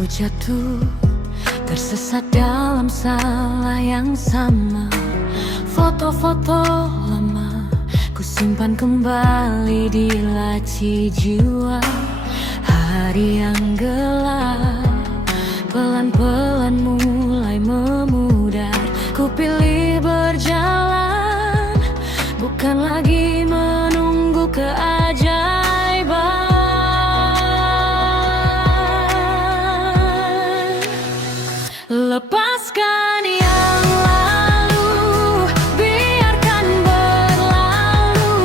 aku jatuh, tersesat dalam salah yang sama. Foto-foto lama ku simpan kembali di laci jiwa. Hari yang gelap pelan-pelan mulai memudar. Ku pilih berjalan, bukan lagi menunggu keajaiban. Lepaskan yang lalu, biarkan berlalu.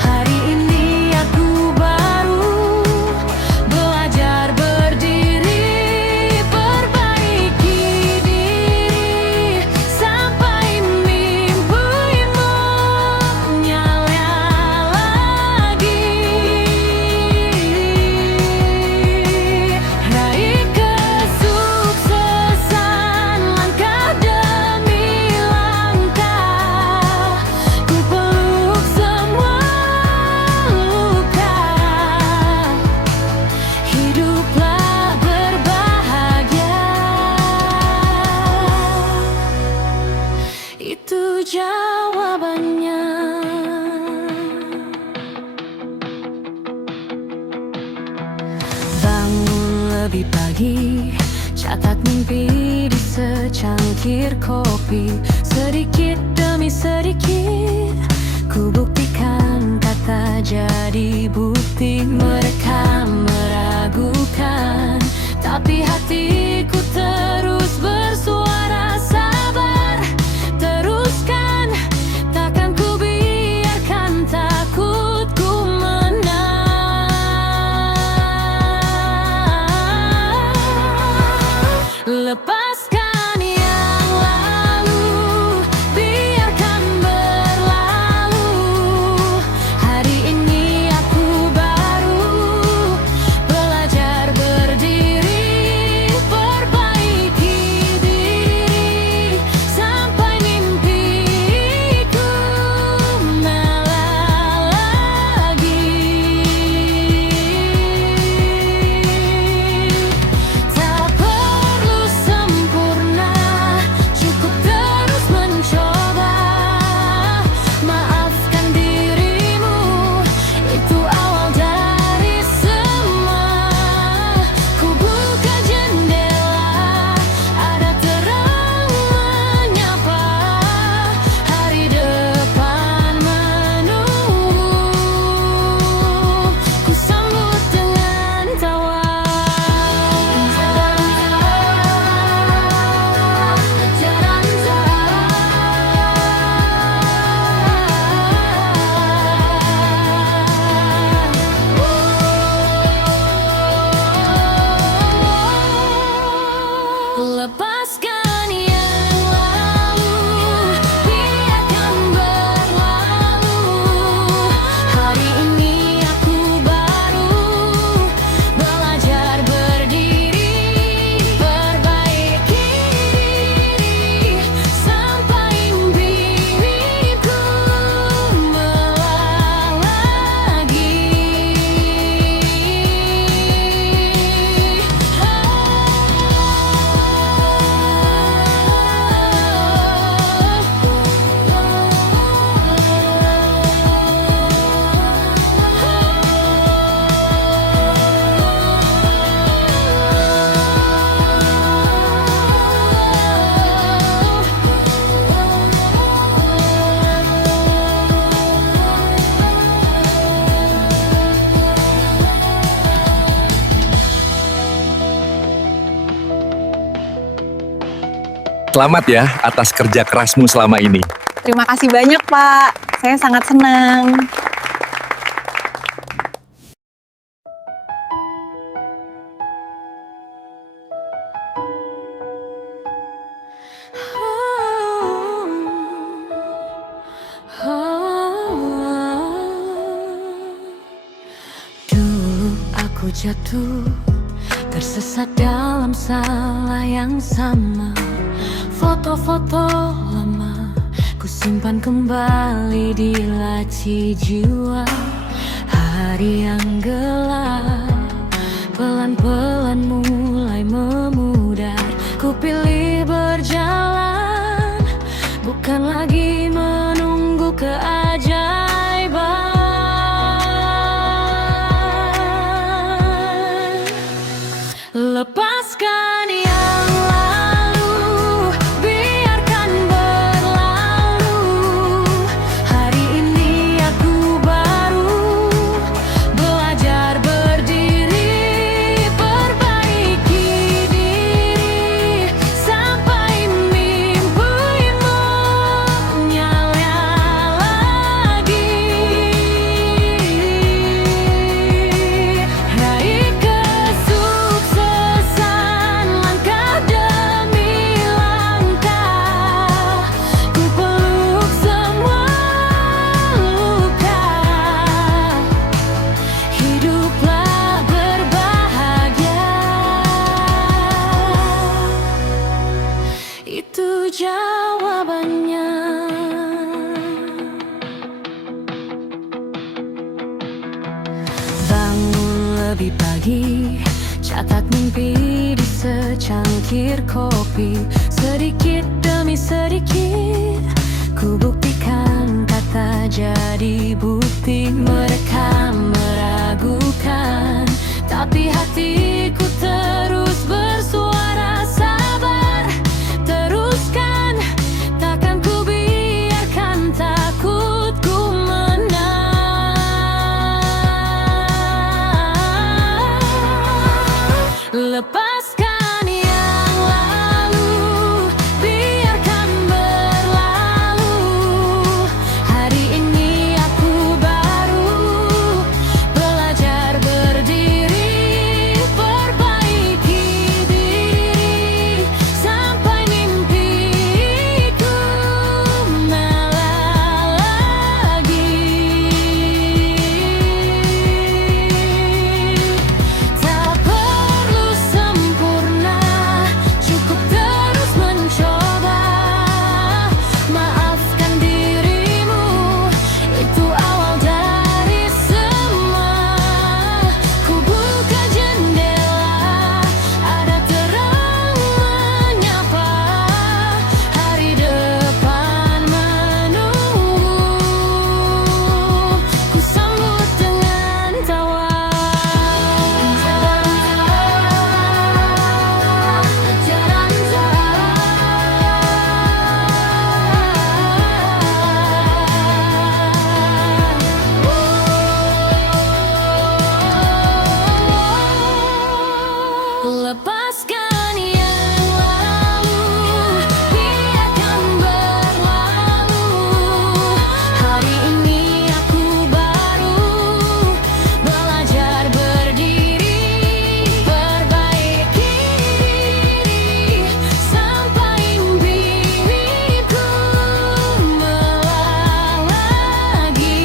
Hari ini aku baru belajar berdiri, perbaiki diri sampai mimpimu menyala lagi. Raih kesuksesan langkah demi langkah. Ku peluk semua luka. Hiduplah berbahagia. Itu jawabannya. Bangun lebih pagi, catat mimpi di secangkir kopi. Sedikit demi sedikit ku buktikan kata jadi bukti. Mereka meragukan, tapi hatiku terus bersuara. Sabar, teruskan, takkan ku biarkan takutku menang. Lepaskan yang lalu, biarkan berlalu. Hari ini aku baru belajar berdiri, perbaiki diri sampai mimpiku menyala lagi. Tak perlu sempurna, cukup terus mencoba. Maafkan dirimu, itu awal dari semua. Ku buka jendela, ada terang menyapa. Hari depan menunggu, ku sambut dengan tawa. Lepaskan yang lalu, biarkan berlalu. Hari ini aku baru belajar berdiri, perbaiki diri sampai mimpiku menyala lagi. Selamat ya atas kerja kerasmu selama ini. Terima kasih banyak, Pak. Saya sangat senang. Dulu aku jatuh, tersesat dalam salah yang sama. Foto-foto lama ku simpan kembali di laci jiwa. Hari yang gelap pelan-pelan mulai bukan lagi menunggu keajaiban. Lepaskan yang lalu, biarkan berlalu. Hari ini aku baru belajar berdiri, perbaiki diri sampai mimpimu menyala lagi. Raih kesuksesan langkah demi langkah, ku peluk semua luka. Hiduplah berbahagia, itu jawabannya. Bangun lebih pagi, catat mimpi di secangkir kopi. Sedikit demi sedikit, ku buktikan kata jadi bukti. Mereka meragukan, tapi hatiku terus bersuara. Sabar, teruskan, takkan ku biarkan takutku menang. Lepaskan yang lalu, biarkan berlalu. Hari ini aku baru belajar berdiri, perbaiki diri sampai mimpiku menyala lagi. Tak perlu sempurna, cukup terus mencoba. Maafkan dirimu, itu awal dari semua. Ku buka jendela, ada terang menyapa. Hari depan menunggu, ku sambut dengan tawa. Lepaskan yang lalu, biarkan berlalu. Hari ini aku baru belajar berdiri, perbaiki diri sampai mimpiku menyala lagi.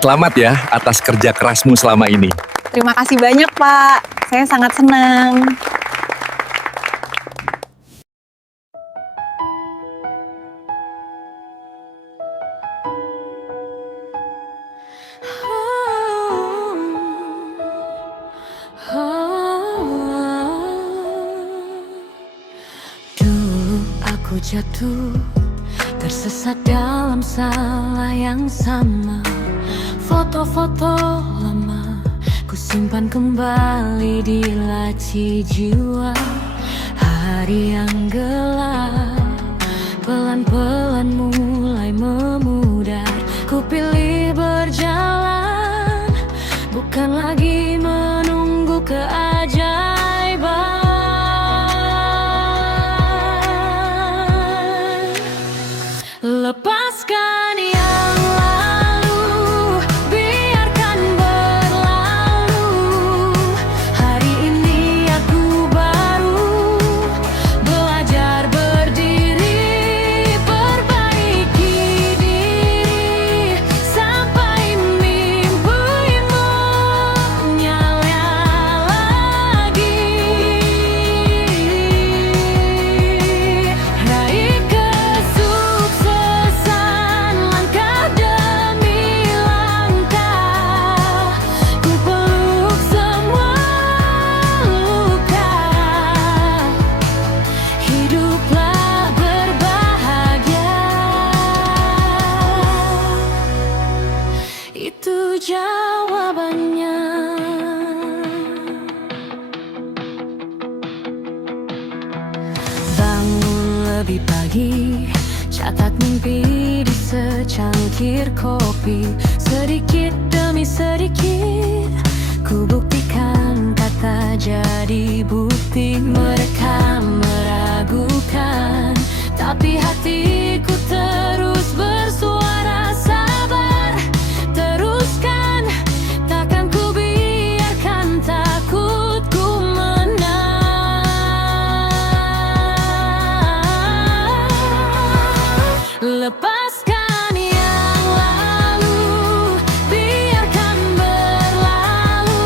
Selamat ya atas kerja kerasmu selama ini. Terima kasih banyak, Pak. Saya sangat senang. Dulu aku jatuh, tersesat dalam salah yang sama. Foto-foto lama ku simpan kembali di laci jiwa. Hari yang gelap pelan-pelan mulai memudar. Ku pilih berjalan, bukan lagi menunggu keajaiban. Lepaskan yang lalu, biarkan berlalu. Hari jawabannya. Bangun lebih pagi, catat mimpi di secangkir kopi. Sedikit demi sedikit, ku buktikan kata jadi bukti. Mereka meragukan, tapi hatiku terus bersuara. Sabar, teruskan, takkan ku biarkan takutku menang. Lepaskan yang lalu, biarkan berlalu.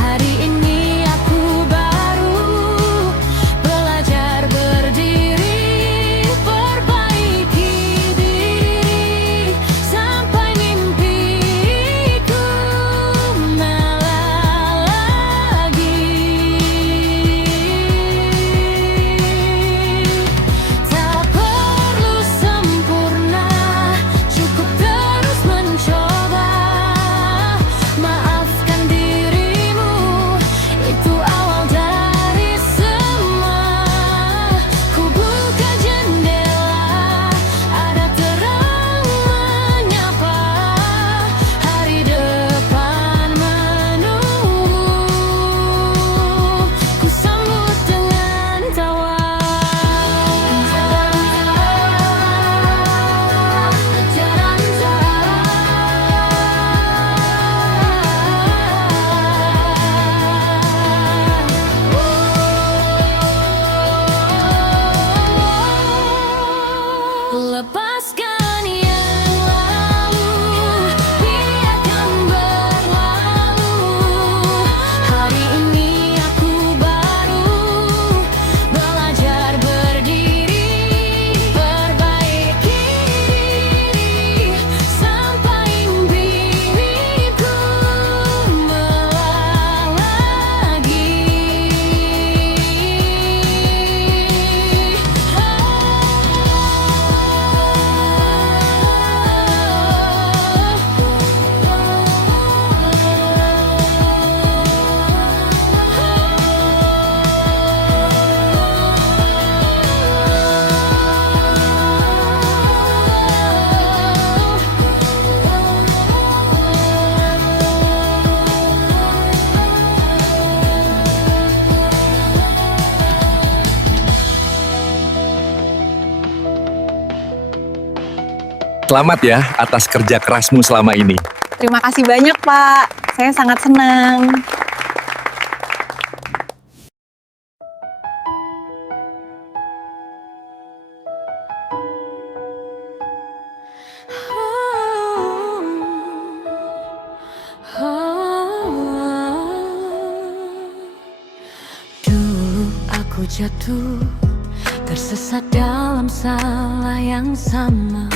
Hari ini aku baru belajar berdiri, perbaiki diri sampai mimpiku melah lagi. Tak perlu sempurna, cukup terus mencoba. Maafkan dirimu, itu awal dari semua. Ku buka jendela, ada terang menyapa. Hari depan menunggu, ku sambut dengan tawa. Lepaskan yang lalu, biarkan berlalu. Hari ini aku baru belajar berdiri, perbaiki diri sampai mimpiku melah lagi. Selamat ya atas kerja kerasmu selama ini. Terima kasih banyak, Pak. Saya sangat senang. Dulu aku jatuh, tersesat dalam salah yang sama.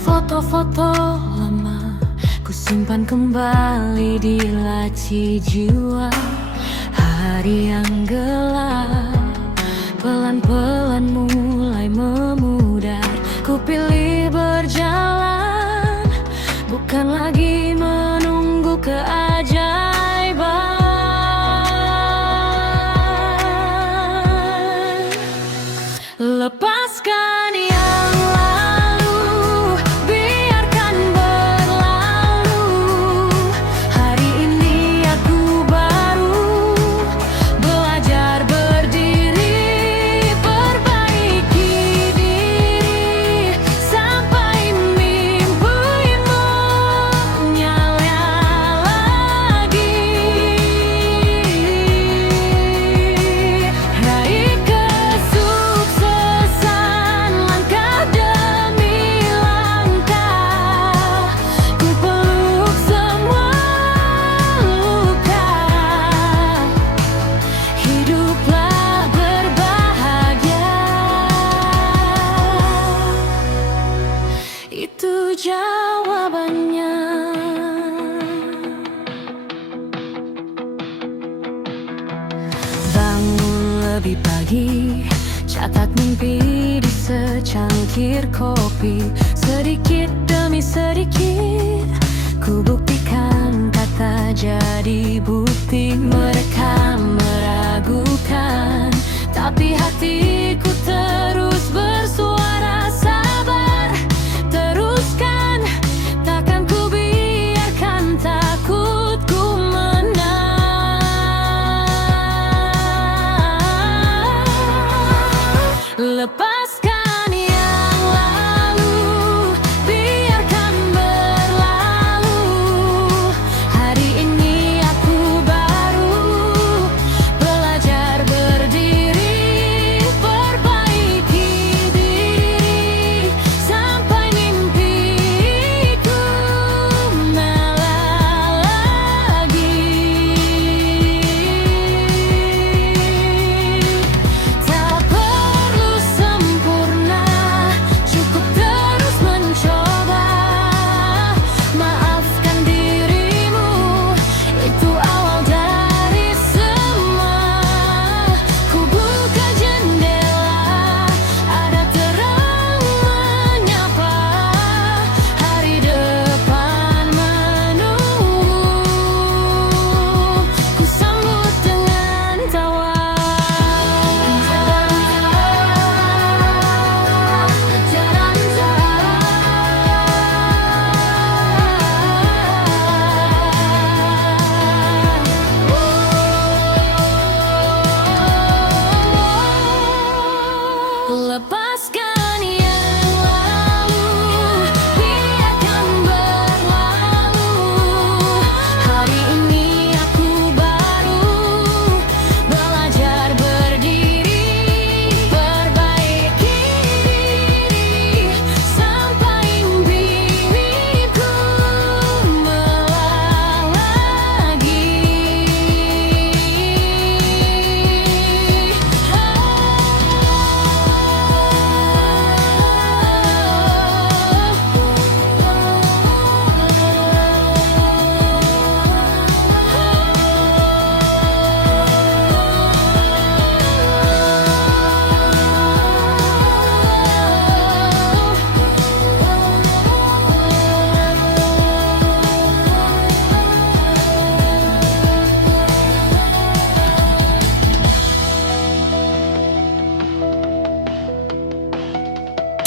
Foto-foto lama ku simpan kembali di laci jiwa. Hari yang gelap pelan-pelan mulai memudar. Ku pilih berjalan, bukan lagi menunggu keajaiban. Lepaskan yang lalu, biarkan berlalu. Hari ini aku baru belajar berdiri, perbaiki diri sampai mimpimu menyala lagi. Raih kesuksesan langkah demi langkah. Ku peluk semua luka. Hiduplah berbahagia, itu jawabannya. Bangun lebih pagi, catat mimpi di secangkir kopi. Sedikit demi sedikit, ku jadi bukti. Mereka meragukan, tapi hatiku terus bersuara. Sabar, teruskan, takkan ku biarkan takutku menang. Lepaskan yang lalu, biarkan berlalu. Hari ini aku baru belajar berdiri, perbaiki diri, sampai mimpiku menyala lagi. Tak perlu sempurna, cukup terus mencoba. Maafkan dirimu, itu awal dari semua. Ku buka jendela, ada terang menyapa. Hari depan menunggu, ku sambut dengan tawa. Lepaskan yang lalu, biarkan berlalu. Hari ini aku baru belajar berdiri, perbaiki diri, sampai mimpiku menyala lagi.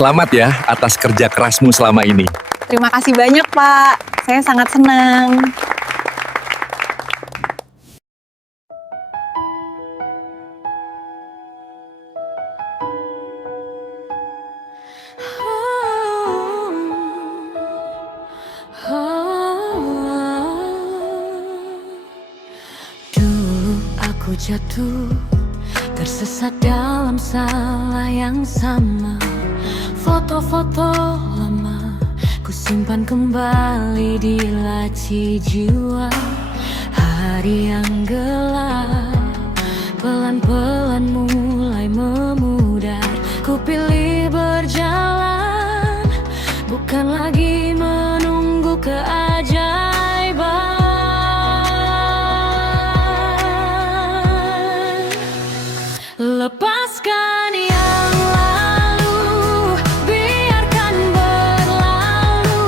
Selamat ya atas kerja kerasmu selama ini. Terima kasih banyak, Pak. Saya sangat senang. Dulu aku jatuh, tersesat dalam salah yang sama. Foto-foto lama ku simpan kembali di laci jiwa. Hari yang gelap pelan-pelan mulai memudar. Ku pilih berjalan, bukan lagi menunggu keajaiban. Lepaskan yang lalu, biarkan berlalu.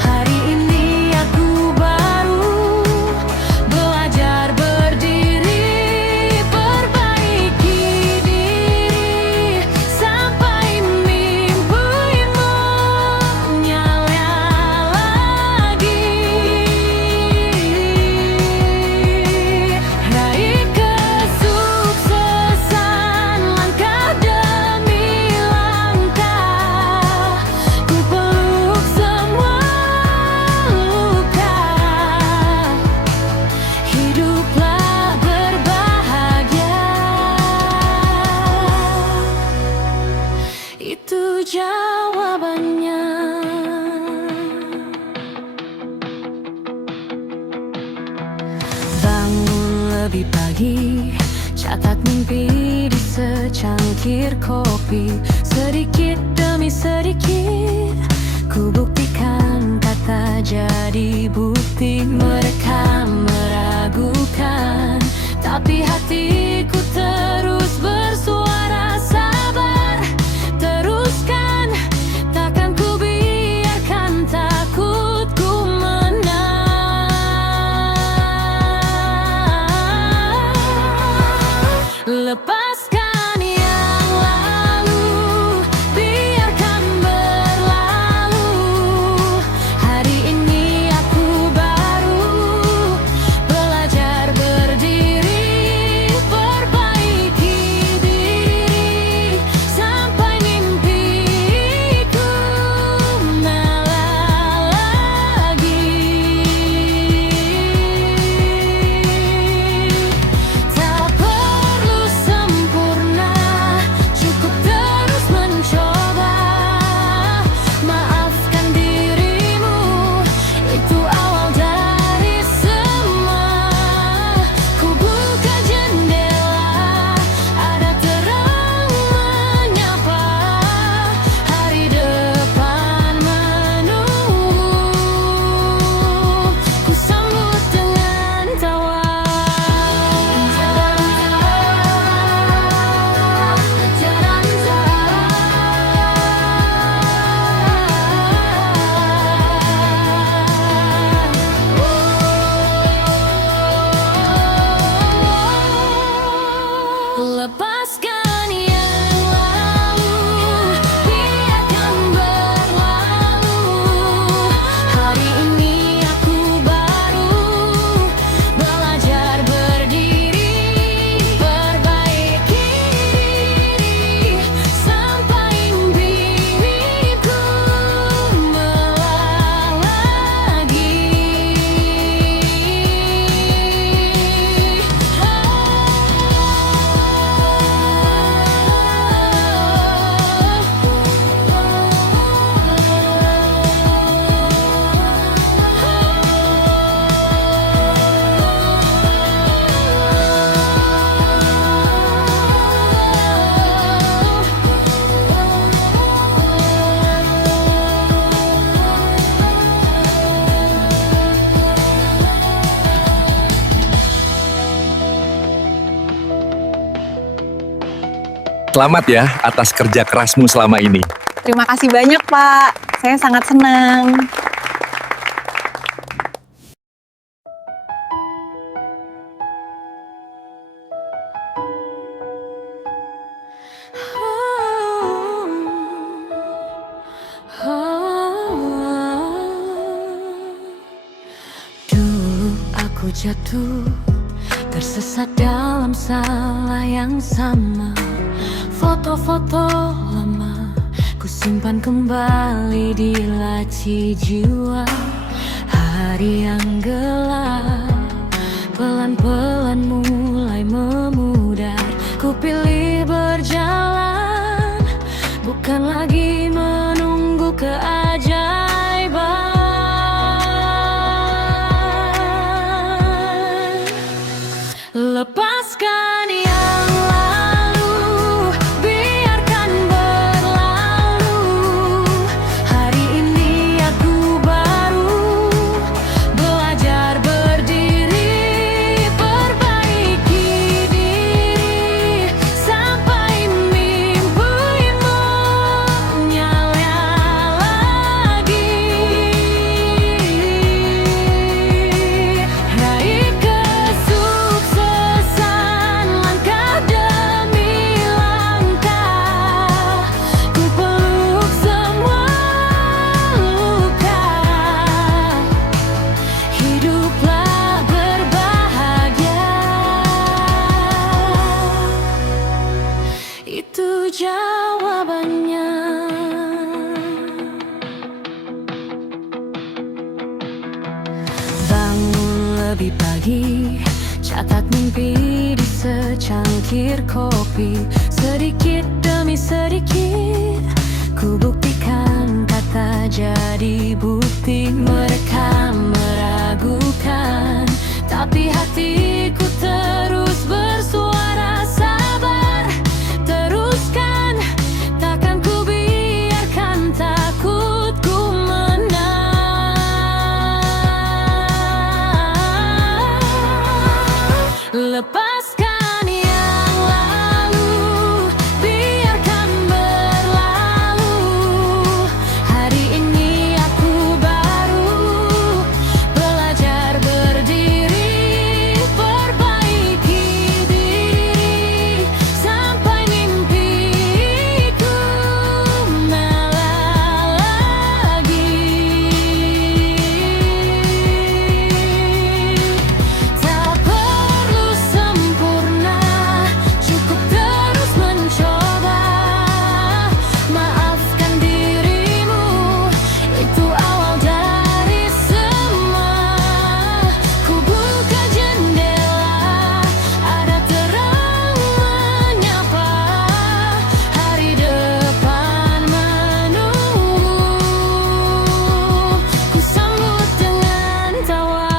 Hari ini aku baru belajar berdiri, perbaiki diri, sampai mimpimu menyala lagi. Raih kesuksesan langkah demi langkah. Ku peluk semua luka. Hiduplah berbahagia, itu jawabannya. Bangun lebih pagi, catat mimpi di secangkir kopi. Sedikit demi sedikit, ku buktikan kata jadi bukti. Mereka meragukan, tapi hatiku terus bersuara. Sabar, teruskan, takkan ku biarkan takutku menang. Selamat ya atas kerja kerasmu selama ini. Terima kasih banyak, Pak. Saya sangat senang. Dulu aku jatuh, tersesat dalam salah yang sama. Foto-foto lama ku simpan kembali di laci jiwa. Hari yang gelap pelan-pelan mulai memudar. Ku pilih berjalan, bukan lagi menunggu keajaiban. Lepaskan yang lalu, biarkan berlalu. Hari ini aku baru belajar berdiri, perbaiki diri sampai mimpimu nyala lagi. Raih kesuksesan langkah demi langkah. Ku peluk semua luka. Hiduplah berbahagia. Itu jawabannya. Bangun lebih pagi, catat mimpi di secangkir kopi. Sedikit demi sedikit, ku buktikan kata jadi bukti. Mereka meragukan, tapi hatiku terus bersuara. Sabar, teruskan, takkan ku biarkan takutku menang. Lepaskan yang lalu, biarkan berlalu. Hari ini aku baru belajar berdiri, perbaiki diri sampai mimpiku nyala lagi. Tak perlu sempurna, cukup terus mencoba. Maafkan dirimu, itu awal dari semua. Ku buka jendela, ada terang menyapa. Hari depan menunggu, ku sambut dengan tawa.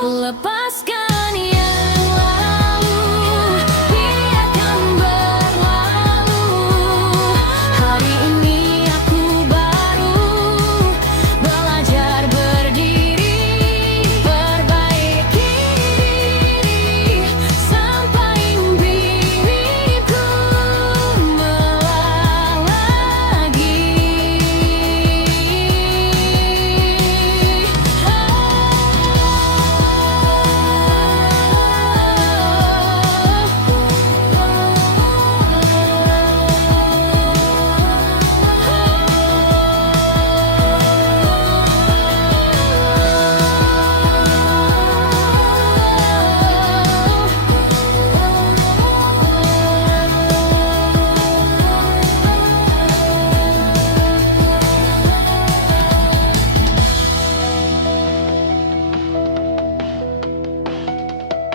Lepaskan yang lalu, biarkan berlalu. Hari ini aku baru belajar berdiri, perbaiki diri sampai mimpiku melah lagi.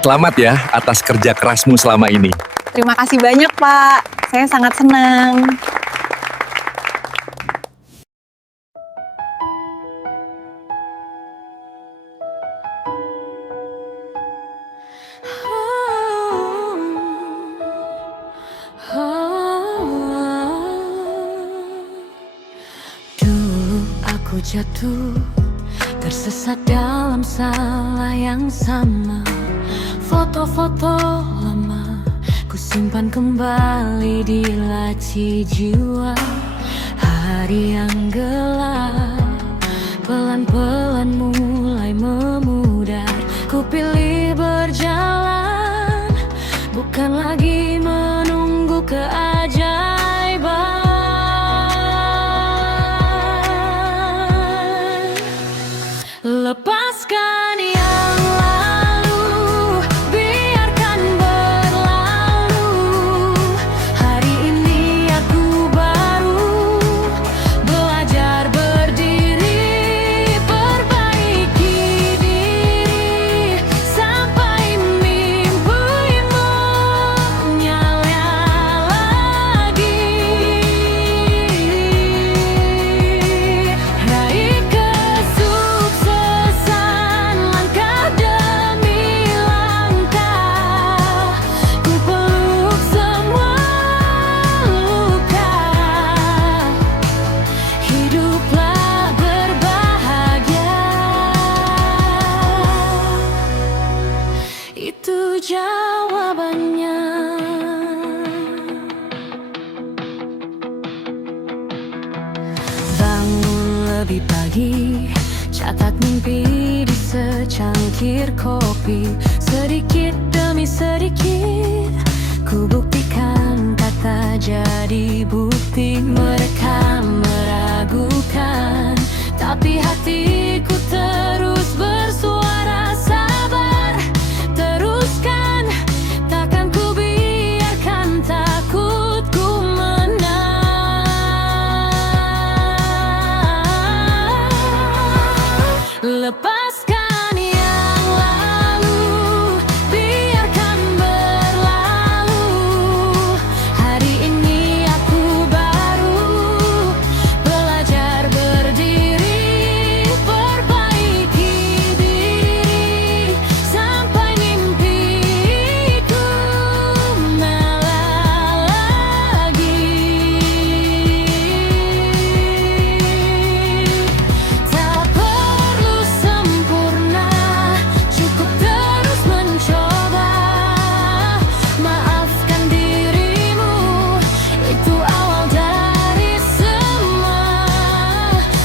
Selamat ya atas kerja kerasmu selama ini. Terima kasih banyak, Pak. Saya sangat senang. aku jatuh, tersesat dalam salah yang sama. Foto-foto lama ku simpan kembali di laci jiwa. Hari yang gelap pelan-pelan mulai memudar. Ku pilih berjalan, bukan lagi menunggu keajaiban. Lepaskan yang lalu, biarkan berlalu. Hari ini aku baru belajar berdiri, perbaiki diri sampai mimpimu nyala lagi. Raih kesuksesan langkah demi langkah. Ku peluk semua luka. Hiduplah berbahagia. Itu jawabannya. Bangun lebih pagi, catat mimpi di secangkir kopi. Sedikit demi sedikit ku buktikan kata jadi bukti. Mereka meragukan, tapi hatiku terus bersuara. Sabar, teruskan, takkan ku biarkan takutku menang. Lepaskan yang lalu, biarkan berlalu. Hari ini aku baru belajar berdiri, perbaiki diri sampai mimpiku nyala lagi. Tak perlu sempurna, cukup terus mencoba. Maafkan dirimu, itu awal dari semua.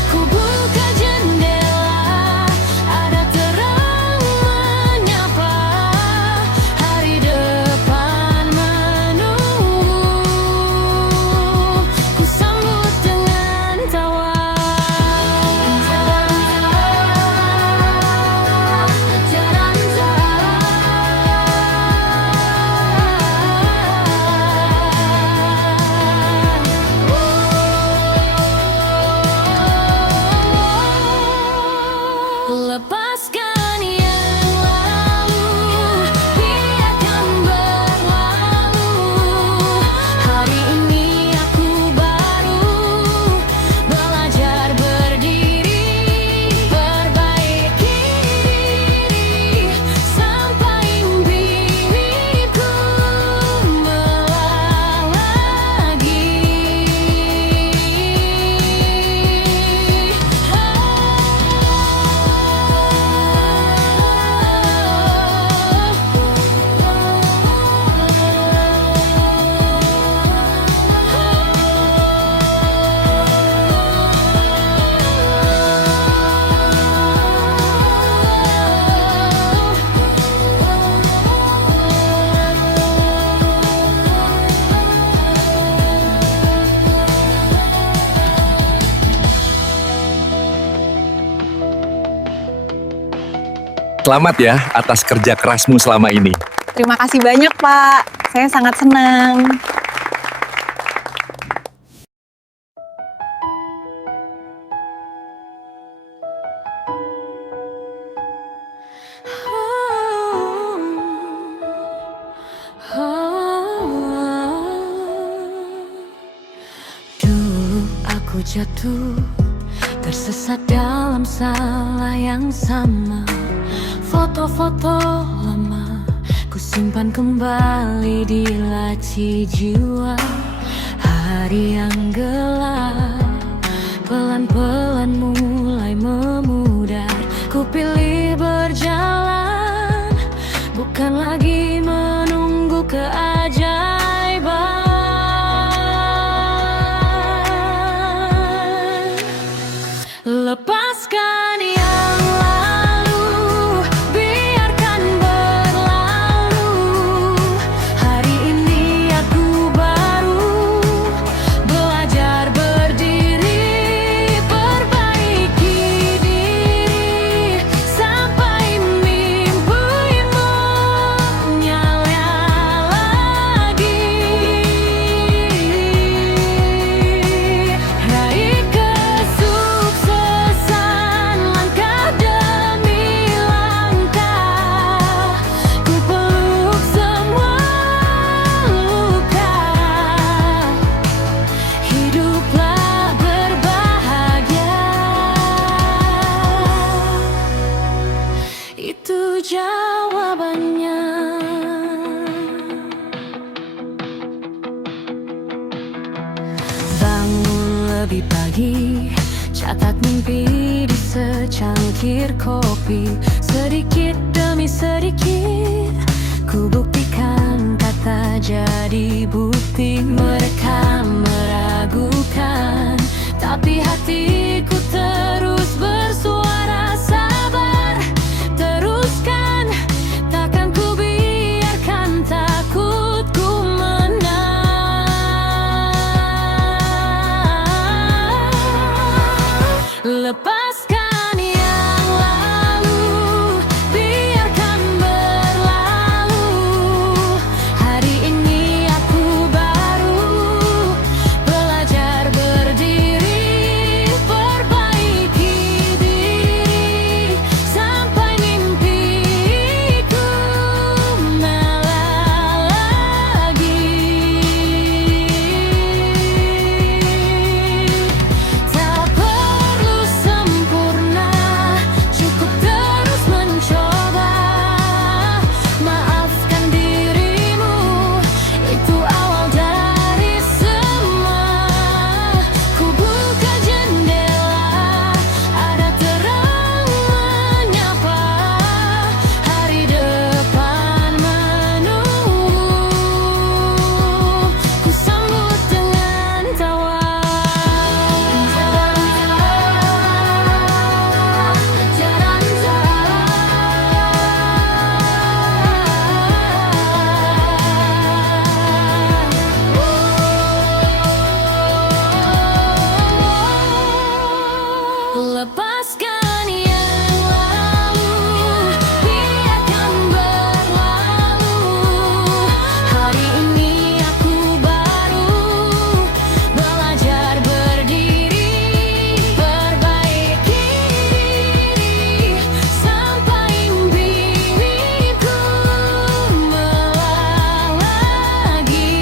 Ku buka jendela, ada terang menyapa. Hari depan menunggu, ku sambut dengan tawa. Lepaskan yang lalu, biarkan berlalu. Hari ini aku baru belajar berdiri, perbaiki diri sampai mimpiku melah lagi. Selamat ya atas kerja kerasmu selama ini. Terima kasih banyak, Pak. Saya sangat senang. Dulu aku jatuh, tersesat dalam salah yang sama. Foto-foto lama ku simpan kembali di laci jiwa. Hari yang gelap pelan-pelan mulai bukan lagi menunggu keajaiban. Lepaskan yang lalu, biarkan berlalu. Hari ini aku baru belajar berdiri, perbaiki diri sampai mimpimu nyala lagi. Raih kesuksesan langkah demi langkah, ku peluk semua luka. Hiduplah berbahagia, itu jawabannya. Bangun lebih pagi, catat mimpi di secangkir kopi. Sedikit demi sedikit, ku buktikan kata jadi bukti. Mereka meragukan, tapi hatiku terus bersuara. Sabar, teruskan, takkan ku biarkan takutku menang. Lepaskan yang lalu, biarkan berlalu. Hari ini aku baru belajar berdiri, perbaiki diri sampai mimpiku nyala lagi. Tak perlu sempurna, cukup terus mencoba. Maafkan dirimu, itu awal dari semua. Ku buka jendela, ada terang menyapa. Hari depan menunggu, ku sambut dengan tawa. Lepaskan yang lalu, biarkan berlalu. Hari ini aku baru belajar berdiri, perbaiki diri sampai mimpiku melah lagi.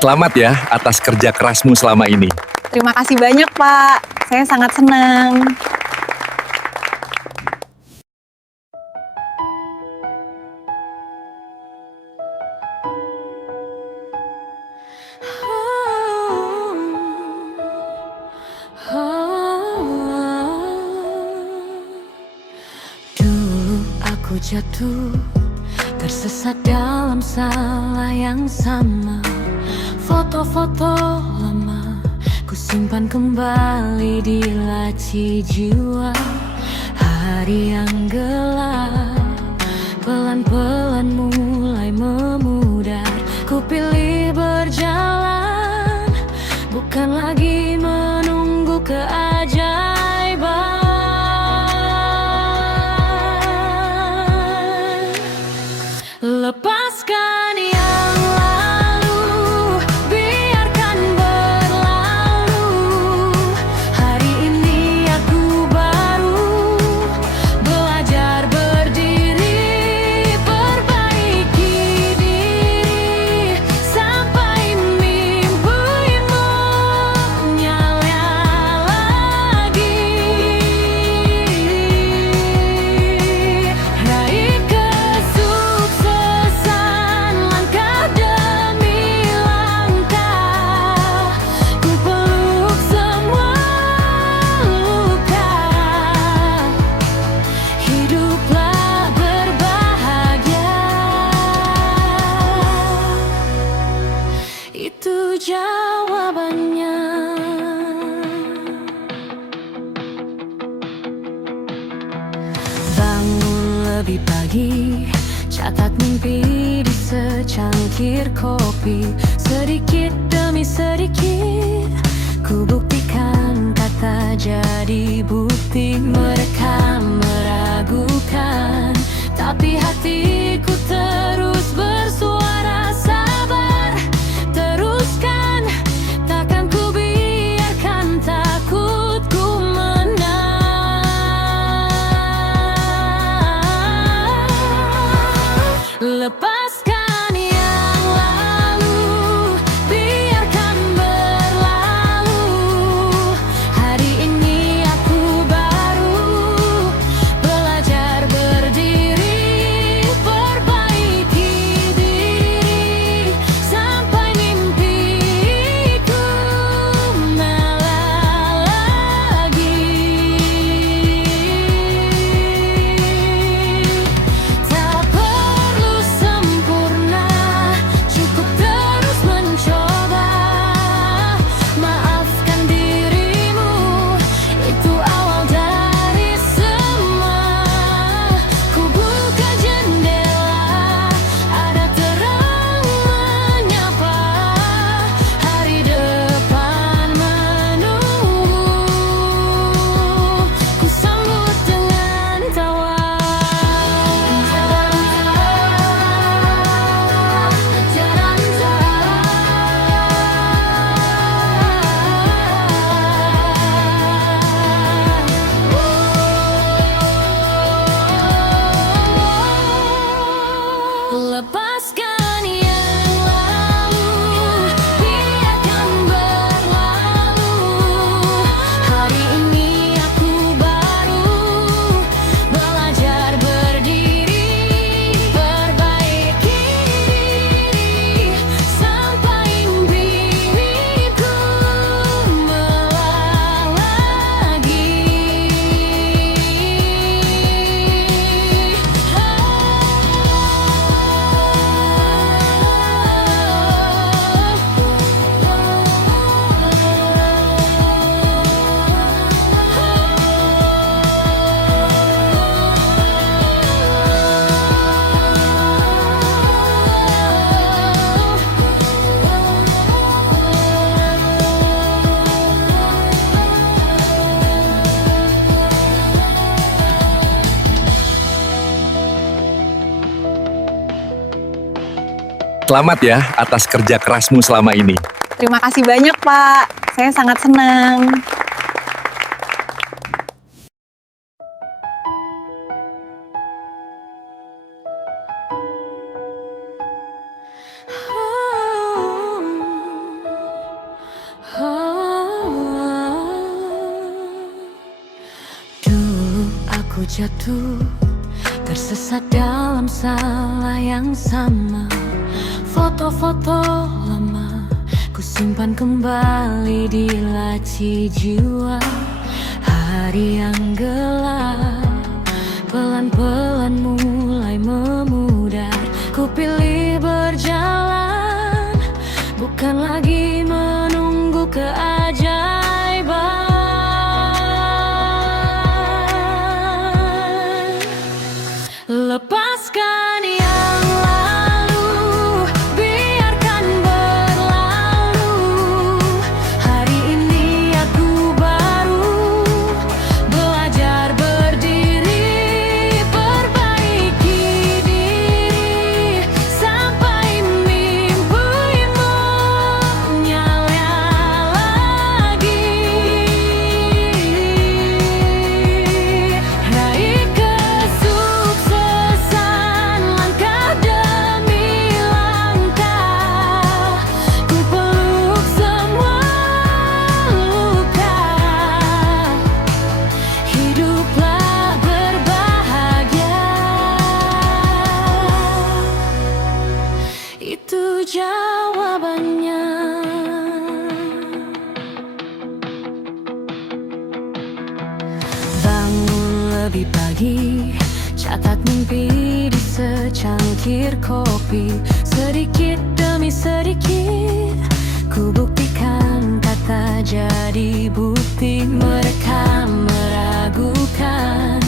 Selamat ya atas kerja kerasmu selama ini. Terima kasih banyak, Pak. Saya sangat senang. Dulu aku jatuh, tersesat dalam salah yang sama. Foto-foto lama ku simpan kembali di laci jiwa. Hari yang gelap pelan-pelan mulai memudar. Ku pilih berjalan, bukan lagi menunggu keajaiban. Lepaskan yang lalu, biarkan berlalu. Hari pagi, catat mimpi di secangkir kopi. Sedikit demi sedikit, ku buktikan kata jadi bukti. Mereka meragukan, tapi hatiku terus bersuara. Sabar, teruskan, takkan ku biarkan takutku menang. Lepaskan yang lalu, biarkan berlalu. Hari ini aku baru belajar berdiri, perbaiki diri sampai mimpiku melah lagi. Tak perlu sempurna, cukup terus mencoba. Maafkan dirimu, itu awal dari semua. Ku buka jendela, ada terang menyapa. Hari depan menunggu, ku sambut dengan tawa. Lepaskan yang lalu, biarkan berlalu. Hari ini aku baru belajar berdiri, perbaiki diri sampai mimpiku melah lagi. Selamat ya atas kerja kerasmu selama ini. Terima kasih banyak, Pak. Saya sangat senang. Dulu aku jatuh, tersesat dalam salah yang sama. Foto-foto lama ku simpan kembali di laci jiwa. Hari yang gelap pelan-pelan mulai memudar. Ku pilih berjalan, bukan lagi menunggu keajaiban. Lepaskan yang lalu, biarkan berlalu. Hari ini aku baru belajar berdiri, perbaiki diri sampai mimpimu nyala lagi. Raih kesuksesan langkah demi langkah. Ku peluk semua luka. Hiduplah berbahagia, itu jawabannya. Bangun lebih pagi, catat mimpi di secangkir kopi. Sedikit demi sedikit, ku buktikan kata jadi bukti. Mereka meragukan,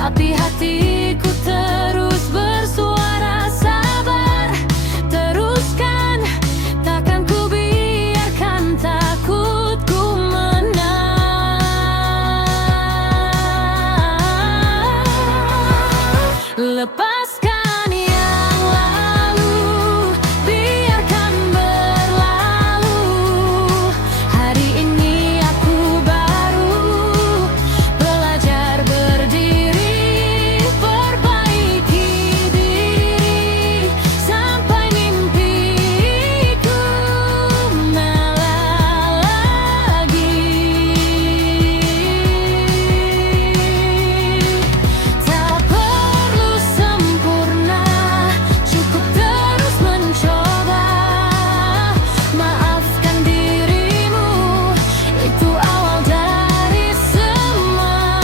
tapi hatiku terus bersuara sabar. Teruskan, takkan ku biarkan takutku menang. Lepaskan yang lalu, biarkan berlalu. Hari ini aku baru belajar berdiri, perbaiki diri sampai mimpiku menyala lagi. Tak perlu sempurna, cukup terus mencoba. Maafkan dirimu, itu awal dari semua.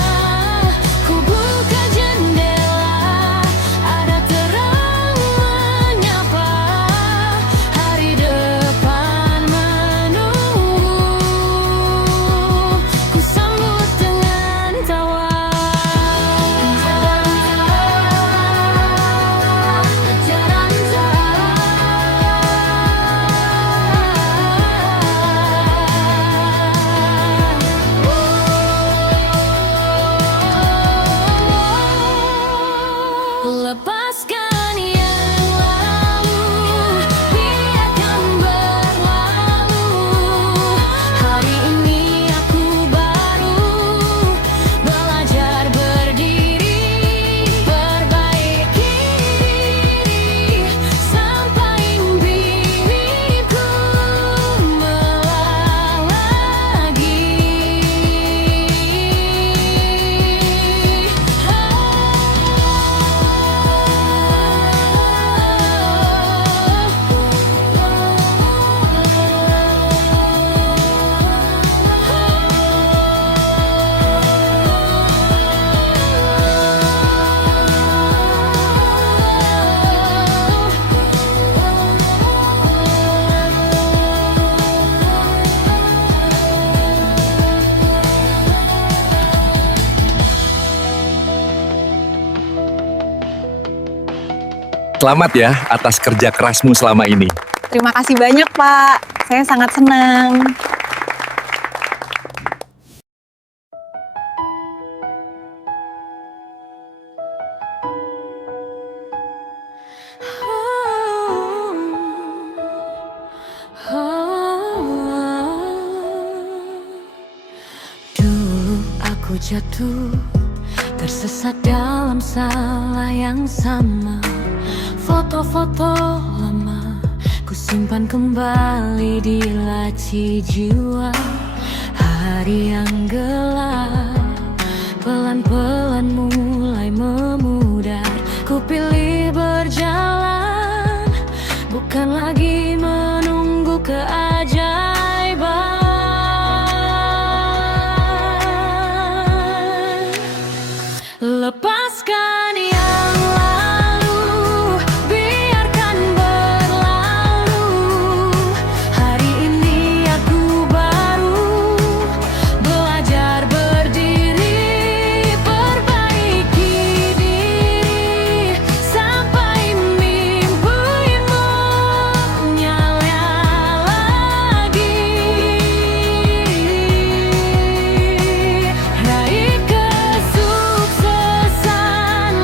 Ku buka jendela, ada terang menyapa. Hari depan menunggu, ku sambut dengan tawa. Lepaskan yang lalu, biarkan berlalu. Hari ini aku baru belajar berdiri, perbaiki diri sampai mimpiku menyala lagi. Selamat ya atas kerja kerasmu selama ini. Terima kasih banyak, Pak. Saya sangat senang. Dulu aku jatuh, tersesat dalam salah yang sama. Foto-foto lama ku simpan kembali di laci jiwa. Hari yang gelap pelan-pelan mulai memudar. Ku pilih berjalan, bukan lagi menunggu keajaiban. Lepaskan yang lalu, biarkan berlalu. Hari ini aku baru belajar berdiri, perbaiki diri sampai mimpimu menyala lagi. Raih kesuksesan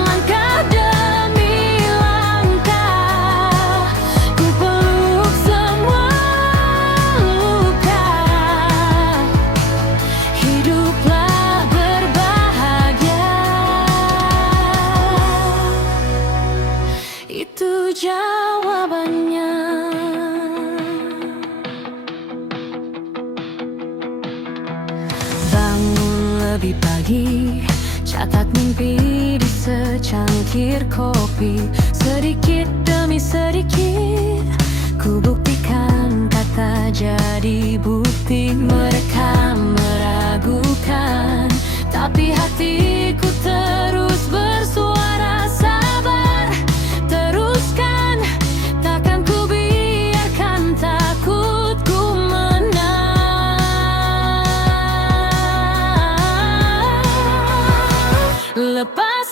langkah demi langkah. Ku peluk semua luka. Hiduplah berbahagia, itu jawabannya. Bangun lebih pagi, catat mimpi di secangkir kopi. Sedikit demi sedikit, ku buktikan kata jadi bukti. Mereka meragukan, tapi hatiku terus bersuara sabar. Teruskan, takkan ku biarkan takutku menang. Lepas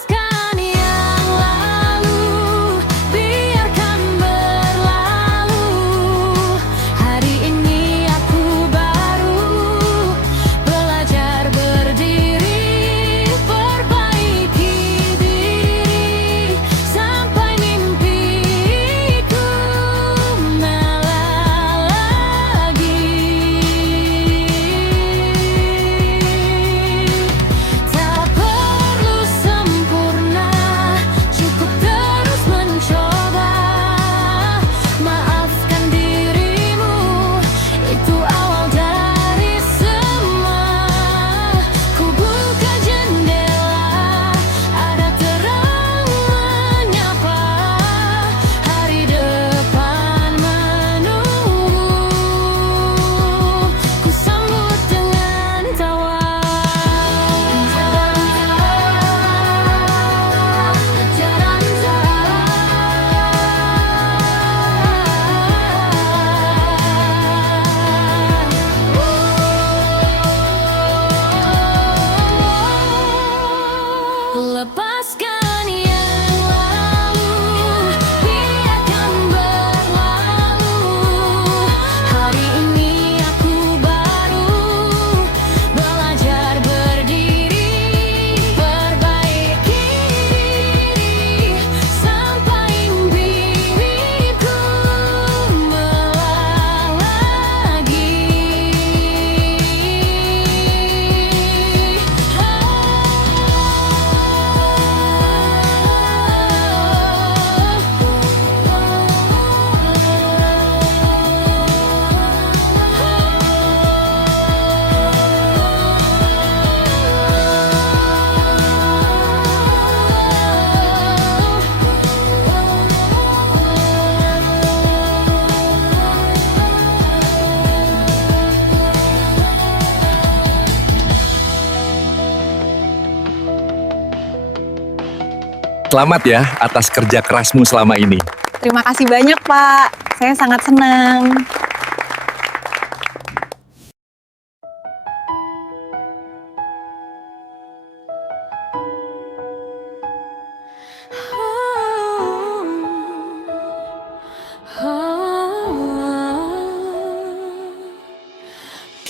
Selamat ya atas kerja kerasmu selama ini. Terima kasih banyak, Pak. Saya sangat senang.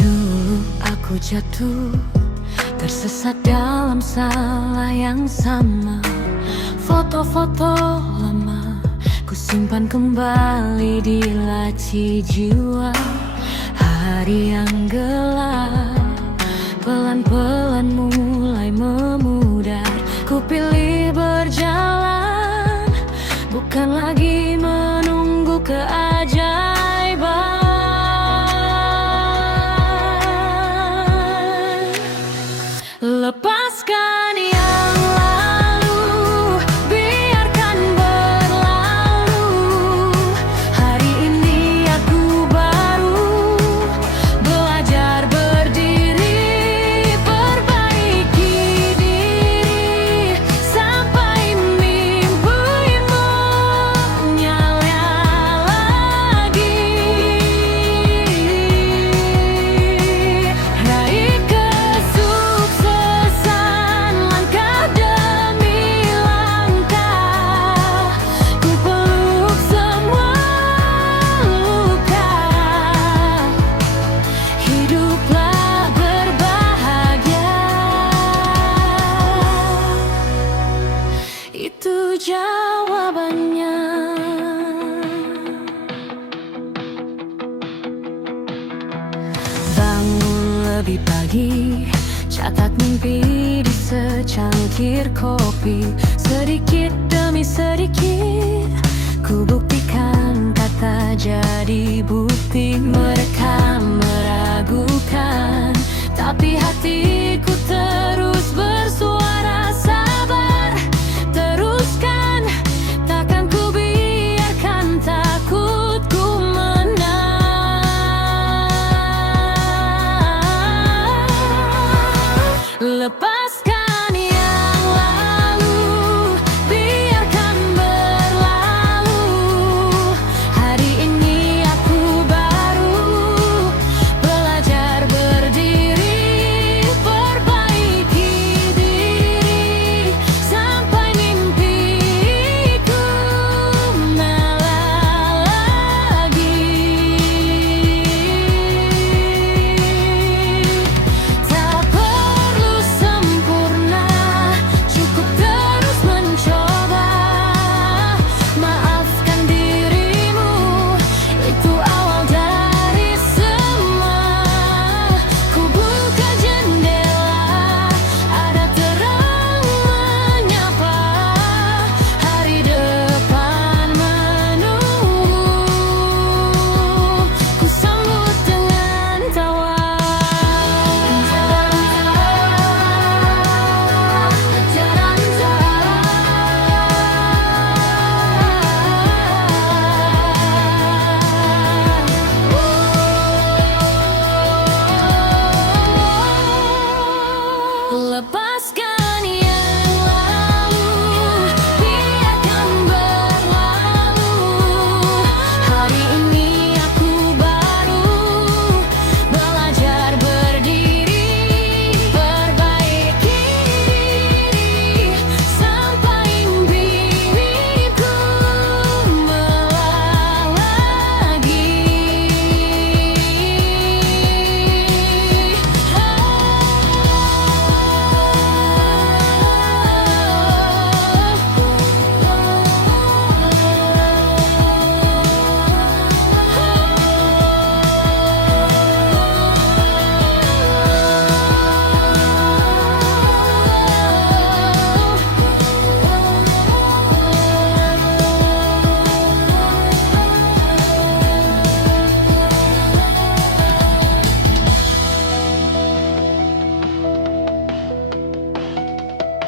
Dulu aku jatuh, tersesat dalam salah yang sama. Foto-foto lama ku simpan kembali di laci jiwa. Hari yang gelap pelan-pelan mulai memudar. Ku pilih berjalan, bukan lagi menunggu keajaiban. Lepaskan yang lalu, biarkan berlalu. Hari ini aku baru belajar berdiri, perbaiki diri sampai mimpimu nyala lagi. Raih kesuksesan langkah demi langkah. Ku peluk semua luka. Hiduplah berbahagia. Itu jawabannya. Bangun lebih pagi, catat mimpi di secangkir kopi. Sedikit demi sedikit, ku buktikan kata jadi bukti. Mereka meragukan, tapi hatiku terus bersuara. Sabar, teruskan, takkan ku biarkan takutku menang. Lepaskan yang lalu, biarkan berlalu. Hari ini aku baru belajar berdiri, perbaiki diri sampai mimpiku nyala lagi. Tak perlu sempurna, cukup terus mencoba. Maafkan dirimu, itu awal dari semua. Ku buka jendela, ada terang menyapa. Hari depan menunggu, ku sambut dengan tawa. Lepaskan yang lalu, biarkan berlalu. Hari ini aku baru belajar berdiri, perbaiki diri sampai mimpiku melalui lagi.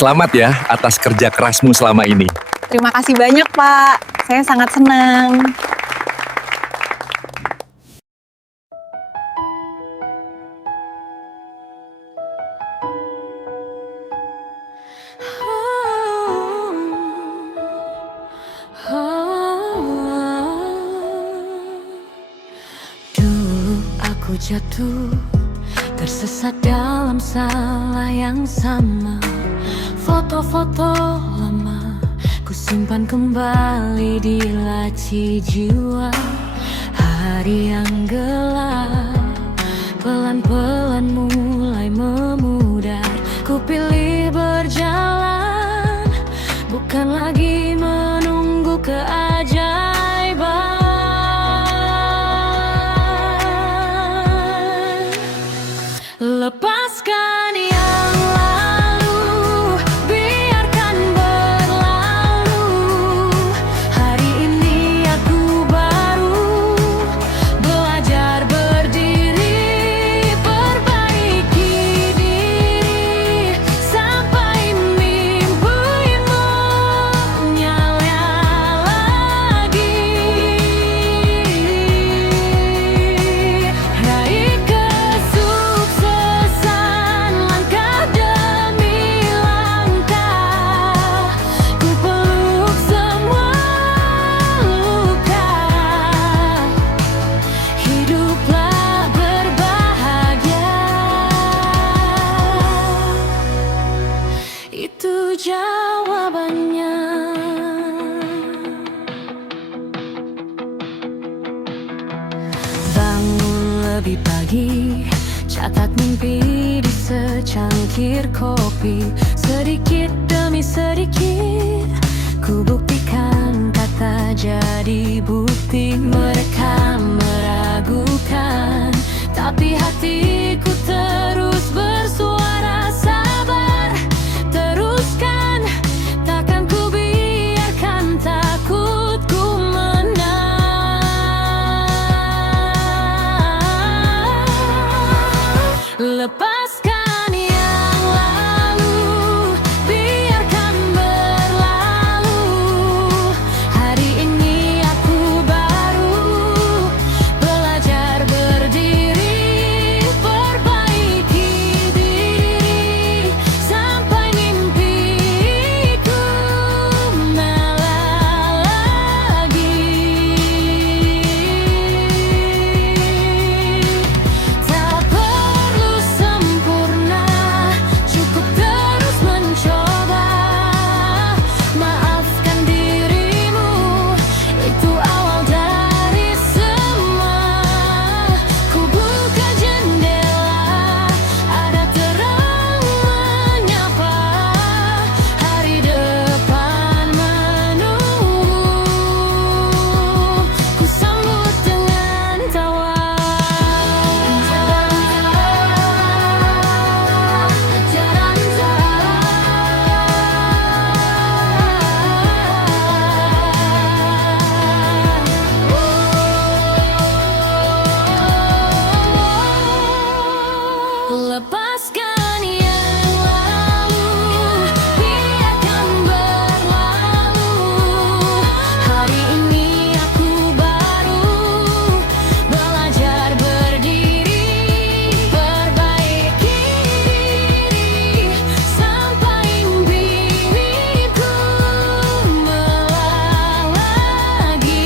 Selamat ya atas kerja kerasmu selama ini. Terima kasih banyak, Pak. Saya sangat senang. Aku jatuh, tersesat dalam salah yang sama. Foto-foto lama ku simpan kembali di laci jiwa. Hari yang gelap pelan-pelan mulai memudar. Ku pilih berjalan, bukan lagi menunggu keajaiban. Lepaskan yang lalu, biarkan berlalu. Hari ini aku baru belajar berdiri, perbaiki diri sampai mimpimu menyala lagi. Raih kesuksesan langkah demi langkah. Ku peluk semua luka. Hiduplah berbahagia. Itu jawabannya. Bangun lebih pagi, catat mimpi di secangkir kopi. Sedikit demi sedikit ku buktikan kata jadi bukti. Mereka meragukan, tapi hatiku terus bersuara. Sabar, teruskan, takkan ku biarkan takutku menang. Lepaskan yang lalu, biarkan berlalu. Hari ini aku baru belajar berdiri, perbaiki diri sampai mimpiku menyala lagi. Tak perlu sempurna, cukup terus mencoba. Maafkan dirimu, itu awal dari semua. Ku buka jendela, ada terang menyapa. Hari depan menunggu, ku sambut dengan tawa. Lepaskan yang lalu, biarkan berlalu. Hari ini aku baru belajar berdiri, perbaiki diri sampai mimpiku menyala lagi.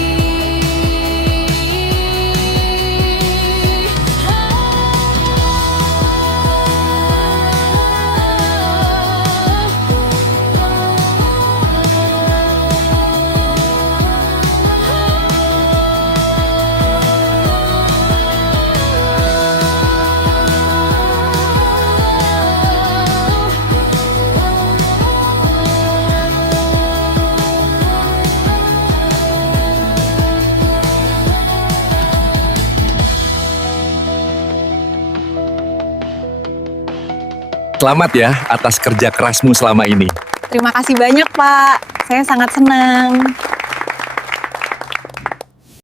Selamat ya atas kerja kerasmu selama ini. Terima kasih banyak, Pak. Saya sangat senang.